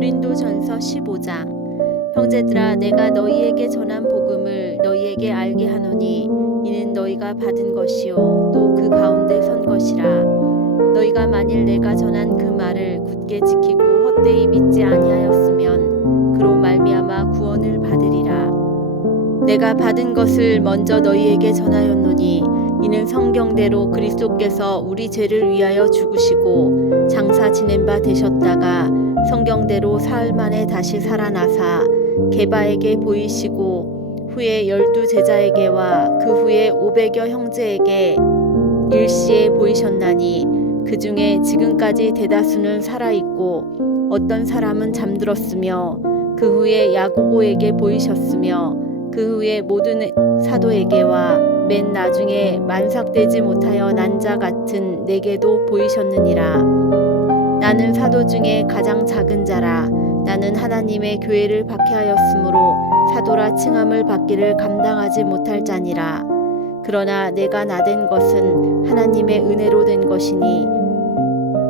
고린도전서 15장. 형제들아, 내가 너희에게 전한 복음을 너희에게 알게 하노니 이는 너희가 받은 것이요 또 그 가운데 선 것이라. 너희가 만일 내가 전한 그 말을 굳게 지키고 헛되이 믿지 아니하였으면 그로 말미암아 구원을 받으리라. 내가 받은 것을 먼저 너희에게 전하였노니 이는 성경대로 그리스도께서 우리 죄를 위하여 죽으시고 장사 지낸 바 되셨다가 성경대로 사흘 만에 다시 살아나사 게바에게 보이시고 후에 12 제자에게와 그 후에 500여 형제에게 일시에 보이셨나니 그 중에 지금까지 대다수는 살아있고 어떤 사람은 잠들었으며 그 후에 야고보에게 보이셨으며 그 후에 모든 사도에게와 맨 나중에 만삭되지 못하여 난 자 같은 내게도 보이셨느니라. 나는 사도 중에 가장 작은 자라. 나는 하나님의 교회를 박해하였으므로 사도라 칭함을 받기를 감당하지 못할 자니라. 그러나 내가 나된 것은 하나님의 은혜로 된 것이니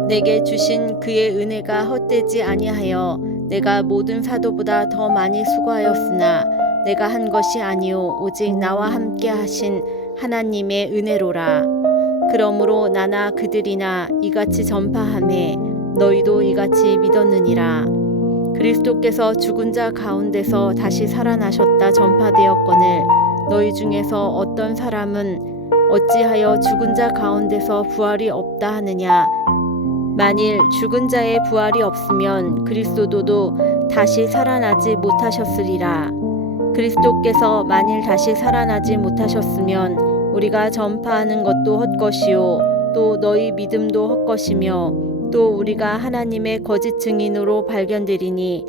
내게 주신 그의 은혜가 헛되지 아니하여 내가 모든 사도보다 더 많이 수고하였으나 내가 한 것이 아니요 오직 나와 함께 하신 하나님의 은혜로라. 그러므로 나나 그들이나 이같이 전파하매 너희도 이같이 믿었느니라. 그리스도께서 죽은 자 가운데서 다시 살아나셨다 전파되었거늘 너희 중에서 어떤 사람은 어찌하여 죽은 자 가운데서 부활이 없다 하느냐. 만일 죽은 자의 부활이 없으면 그리스도도 다시 살아나지 못하셨으리라. 그리스도께서 만일 다시 살아나지 못하셨으면 우리가 전파하는 것도 헛것이요 또 너희 믿음도 헛것이며 또 우리가 하나님의 거짓 증인으로 발견되리니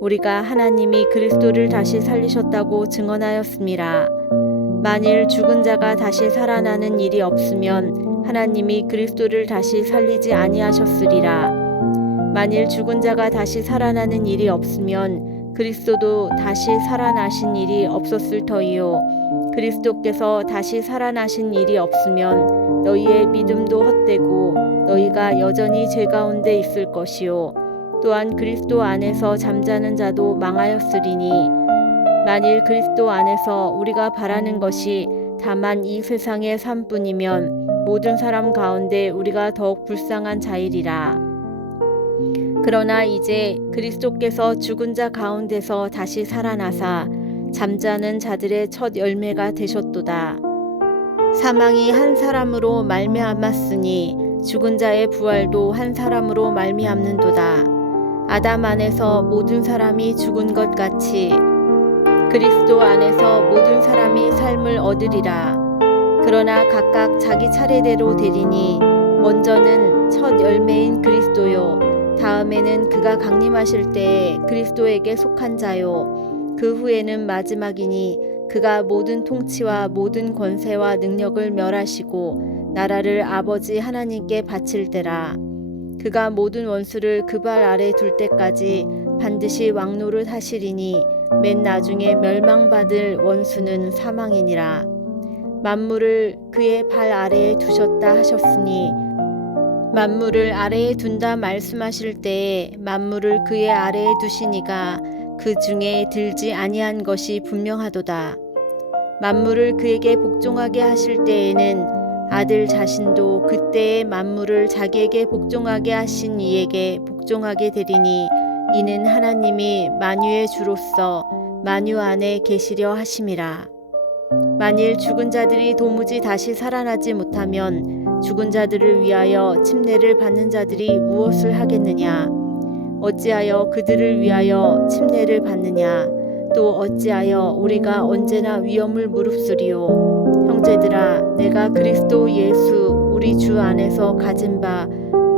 우리가 하나님이 그리스도를 다시 살리셨다고 증언하였음이라. 만일 죽은 자가 다시 살아나는 일이 없으면 하나님이 그리스도를 다시 살리지 아니하셨으리라. 만일 죽은 자가 다시 살아나는 일이 없으면 그리스도도 다시 살아나신 일이 없었을 터이요 그리스도께서 다시 살아나신 일이 없으면 너희의 믿음도 헛되고 너희가 여전히 죄 가운데 있을 것이요 또한 그리스도 안에서 잠자는 자도 망하였으리니 만일 그리스도 안에서 우리가 바라는 것이 다만 이 세상의 삶뿐이면 모든 사람 가운데 우리가 더욱 불쌍한 자이리라. 그러나 이제 그리스도께서 죽은 자 가운데서 다시 살아나사 잠자는 자들의 첫 열매가 되셨도다. 사망이 한 사람으로 말미암았으니 죽은 자의 부활도 한 사람으로 말미암는도다. 아담 안에서 모든 사람이 죽은 것 같이 그리스도 안에서 모든 사람이 삶을 얻으리라. 그러나 각각 자기 차례대로 되리니 먼저는 첫 열매인 그리스도요 다음에는 그가 강림하실 때에 그리스도에게 속한 자요 그 후에는 마지막이니 그가 모든 통치와 모든 권세와 능력을 멸하시고 나라를 아버지 하나님께 바칠 때라. 그가 모든 원수를 그 발 아래 둘 때까지 반드시 왕노릇 하시리니 맨 나중에 멸망받을 원수는 사망이니라. 만물을 그의 발 아래에 두셨다 하셨으니 만물을 아래에 둔다 말씀하실 때에 만물을 그의 아래에 두시니가 그 중에 들지 아니한 것이 분명하도다. 만물을 그에게 복종하게 하실 때에는 아들 자신도 그때의 만물을 자기에게 복종하게 하신 이에게 복종하게 되리니 이는 하나님이 만유의 주로서 만유 안에 계시려 하심이라. 만일 죽은 자들이 도무지 다시 살아나지 못하면 죽은 자들을 위하여 침례를 받는 자들이 무엇을 하겠느냐. 어찌하여 그들을 위하여 침례를 받느냐. 또 어찌하여 우리가 언제나 위험을 무릅쓰리요. 형제들아, 내가 그리스도 예수 우리 주 안에서 가진 바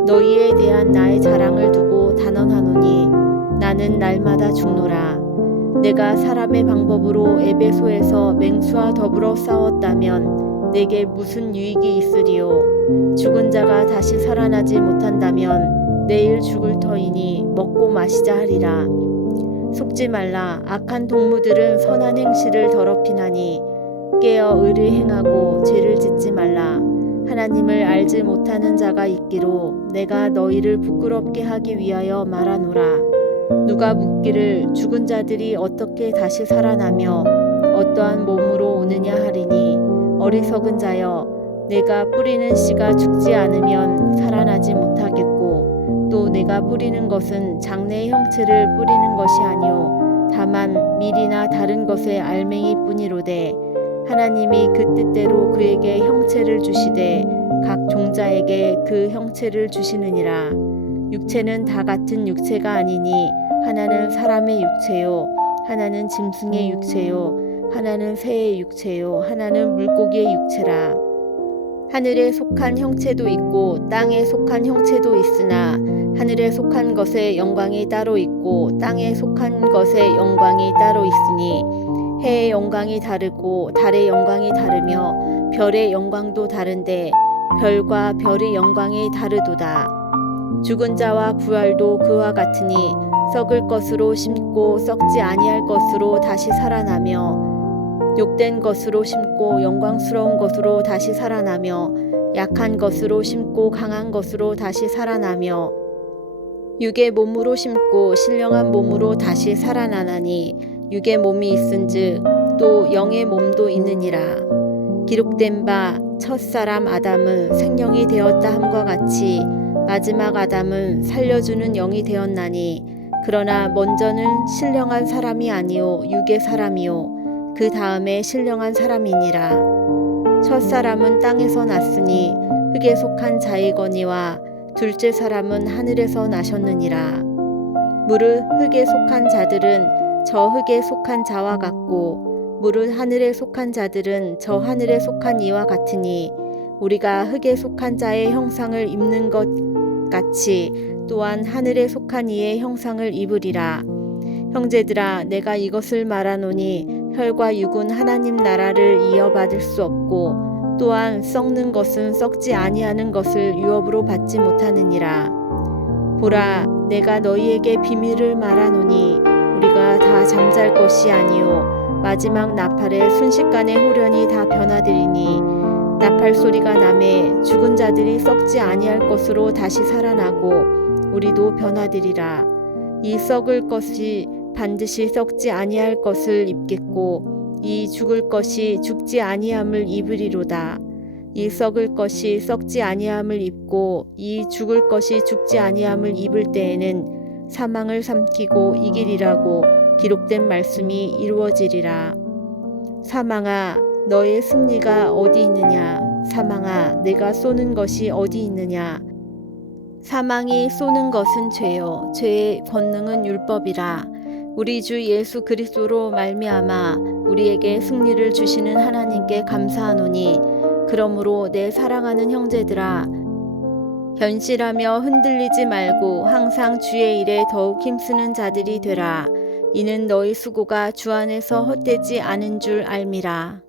너희에 대한 나의 자랑을 두고 단언하노니 나는 날마다 죽노라. 내가 사람의 방법으로 에베소에서 맹수와 더불어 싸웠다면 내게 무슨 유익이 있으리요. 죽은 자가 다시 살아나지 못한다면 내일 죽을 터이니 먹고 마시자 하리라. 속지 말라. 악한 동무들은 선한 행실을 더럽히나니 깨어 의를 행하고 죄를 짓지 말라. 하나님을 알지 못하는 자가 있기로 내가 너희를 부끄럽게 하기 위하여 말하노라. 누가 묻기를 죽은 자들이 어떻게 다시 살아나며 어떠한 몸으로 오느냐 하리니 어리석은 자여 내가 뿌리는 씨가 죽지 않으면 살아나지 못하겠고 또 내가 뿌리는 것은 장래의 형체를 뿌리는 것이 아니요 다만 밀이나 다른 것의 알맹이뿐이로되 하나님이 그 뜻대로 그에게 형체를 주시되 각 종자에게 그 형체를 주시느니라. 육체는 다 같은 육체가 아니니 하나는 사람의 육체요 하나는 짐승의 육체요 하나는 새의 육체요 하나는 물고기의 육체라. 하늘에 속한 형체도 있고 땅에 속한 형체도 있으나 하늘에 속한 것의 영광이 따로 있고 땅에 속한 것의 영광이 따로 있으니 해의 영광이 다르고 달의 영광이 다르며 별의 영광도 다른데 별과 별의 영광이 다르도다. 죽은 자와 부활도 그와 같으니 썩을 것으로 심고 썩지 아니할 것으로 다시 살아나며 욕된 것으로 심고 영광스러운 것으로 다시 살아나며 약한 것으로 심고 강한 것으로 다시 살아나며 육의 몸으로 심고 신령한 몸으로 다시 살아나나니 육의 몸이 있은즉 또 영의 몸도 있느니라. 기록된 바 첫사람 아담은 생명이 되었다 함과 같이 마지막 아담은 살려주는 영이 되었나니 그러나 먼저는 신령한 사람이 아니요 육의 사람이요 그 다음에 신령한 사람이니라. 첫사람은 땅에서 났으니 흙에 속한 자이거니와 둘째 사람은 하늘에서 나셨느니라. 무릇 흙에 속한 자들은 저 흙에 속한 자와 같고 무릇 하늘에 속한 자들은 저 하늘에 속한 이와 같으니 우리가 흙에 속한 자의 형상을 입는 것 같이 또한 하늘에 속한 이의 형상을 입으리라. 형제들아 내가 이것을 말하노니 혈과 육은 하나님 나라를 이어받을 수 없고 또한 썩는 것은 썩지 아니하는 것을 유업으로 받지 못하느니라. 보라 내가 너희에게 비밀을 말하노니 우리가 다 잠잘 것이 아니요 마지막 나팔에 순식간에 호련히 다 변화되리니 나팔 소리가 나매 죽은 자들이 썩지 아니할 것으로 다시 살아나고 우리도 변화되리라. 이 썩을 것이 반드시 썩지 아니할 것을 입겠고 이 죽을 것이 죽지 아니함을 입으리로다. 이 썩을 것이 썩지 아니함을 입고 이 죽을 것이 죽지 아니함을 입을 때에는 사망을 삼키고 이기리라고 기록된 말씀이 이루어지리라. 사망아 너의 승리가 어디 있느냐? 사망아 내가 쏘는 것이 어디 있느냐? 사망이 쏘는 것은 죄요 죄의 권능은 율법이라. 우리 주 예수 그리스도로 말미암아 우리에게 승리를 주시는 하나님께 감사하노니 그러므로 내 사랑하는 형제들아 견실하며 흔들리지 말고 항상 주의 일에 더욱 힘쓰는 자들이 되라. 이는 너희 수고가 주 안에서 헛되지 않은 줄 알미라.